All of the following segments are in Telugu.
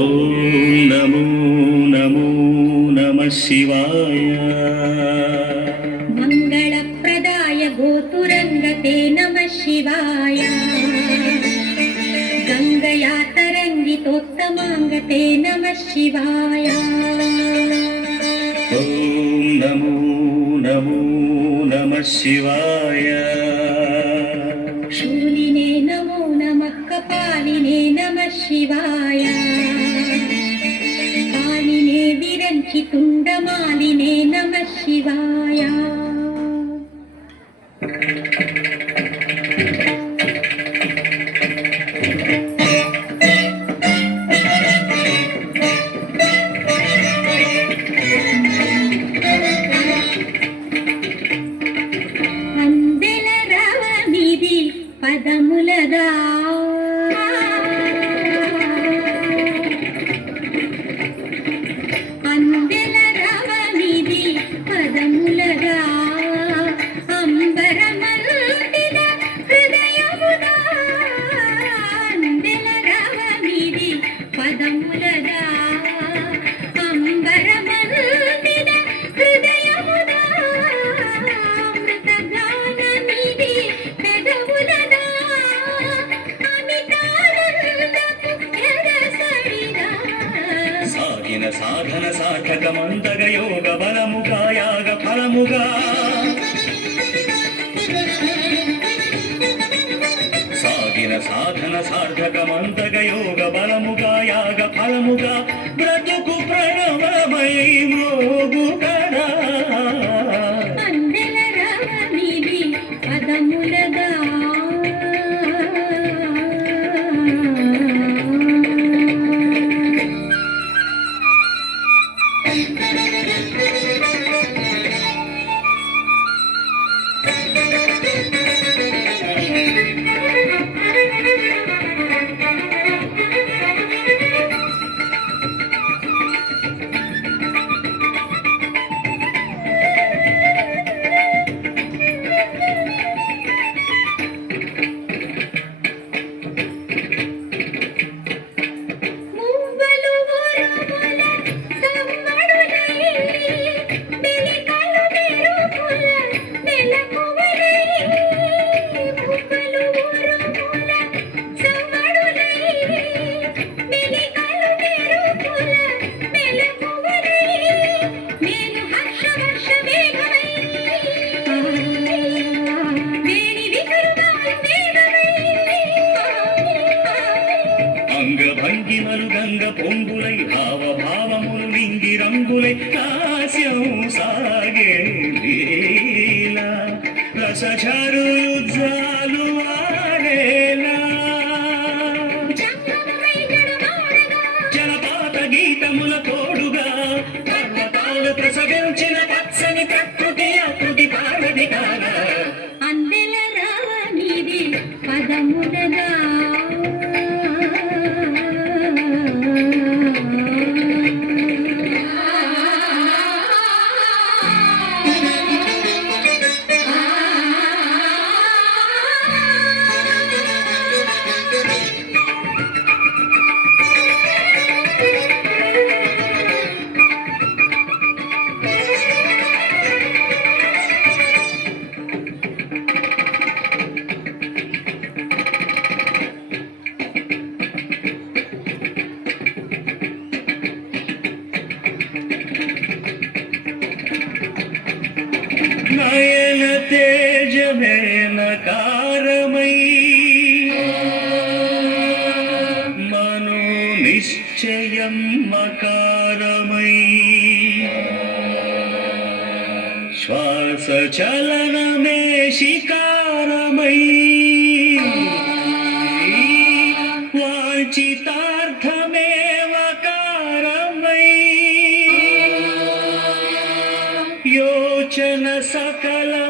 ఓం నమో నమో నమః శివాయ. మంగళప్రదాయ గోతురంగతే నమః శివాయ. గంగయా తరంగితోత్తమాంగతే నమః శివాయ. ఓం నమో నమో నమః శివాయ. శూలినే నమో నమః కపాలినే నమః శివాయ. కాలినే విరంచి తుండమాలినే నమః శివాయ. అందెల రవమిది పదములగా అందెల రవమిది పదములగా అంబరమల్లిన హృదయముగా. అందెల రవమిది పదములగా అంబరమల్లిన హృదయముగా. అమృతగానమిది పెదవులగా అమితానందపు ఎదసడిగా. సాగిన సాధన సార్థకమంతగ యోగ బలముగా యాగ ఫలముగా. సాగిన సాధన సార్థకమంతగ యోగ బలముగా యాగ ఫలముగా. బ్రతుకు ప్రణవమై మ్రోగుగడా. అందెల రవమిది పదములగా మువ్వలు ఉరుముల సవ్వడులై మెలికలు మెరుపుల మెలకువలై. మువ్వలు ఉరుముల సవ్వడులై మెలికలు మెరుపుల మెలకువలై. నేను హర్షవర్ష వేగమై వేణి వికరుగాలు వేగమై. అంగభంగిమలు గంగ పొంగులై హావభావములు నింగి రంగులై హాస్యం సాగే లీలా. రసఝరు యుద్ధాలు ఆడేలా. జంగమమై జడమాడగా జలపాత గీతముల తోడుగా పర్వతాలు ప్రసవించిన పచ్చని ప్రకృతి అకృతి పారధికార. అందెల రవమిది పదములగా నయన తేజమేన కారమై మనో నీ నిశ్చయం మకారమై శ్వాస చలనమే శికారమై వాంఛితార్థమేవ కారమై యోచన సకలముయకారమై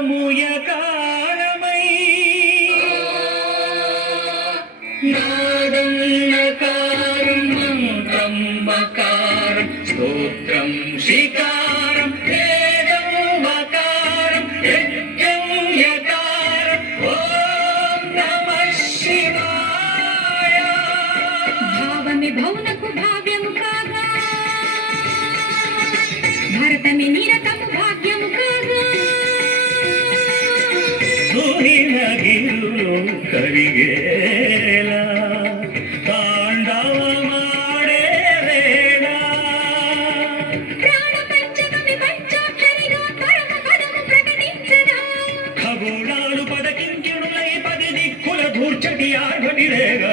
నాదం నకారం మంత్రం మకారం స్తోత్రం శికారం వేదం మకారం యజ్ఞం యకారం ఓం నమః శివాయ భావమే భౌనకు భావ్యము కాగా భరతమే నిరతము భాగ్యము కాగా దుహినగిరులు కరిగేలా తాండవమాడే వేళ ప్రాణ పంచకమి పంచాక్షరిగా పరమ పదము ప్రకటించదా ఖగోళాలు పదకించుడులై పది దిక్కుల ధూర్చటి ఆర్భటిరేగా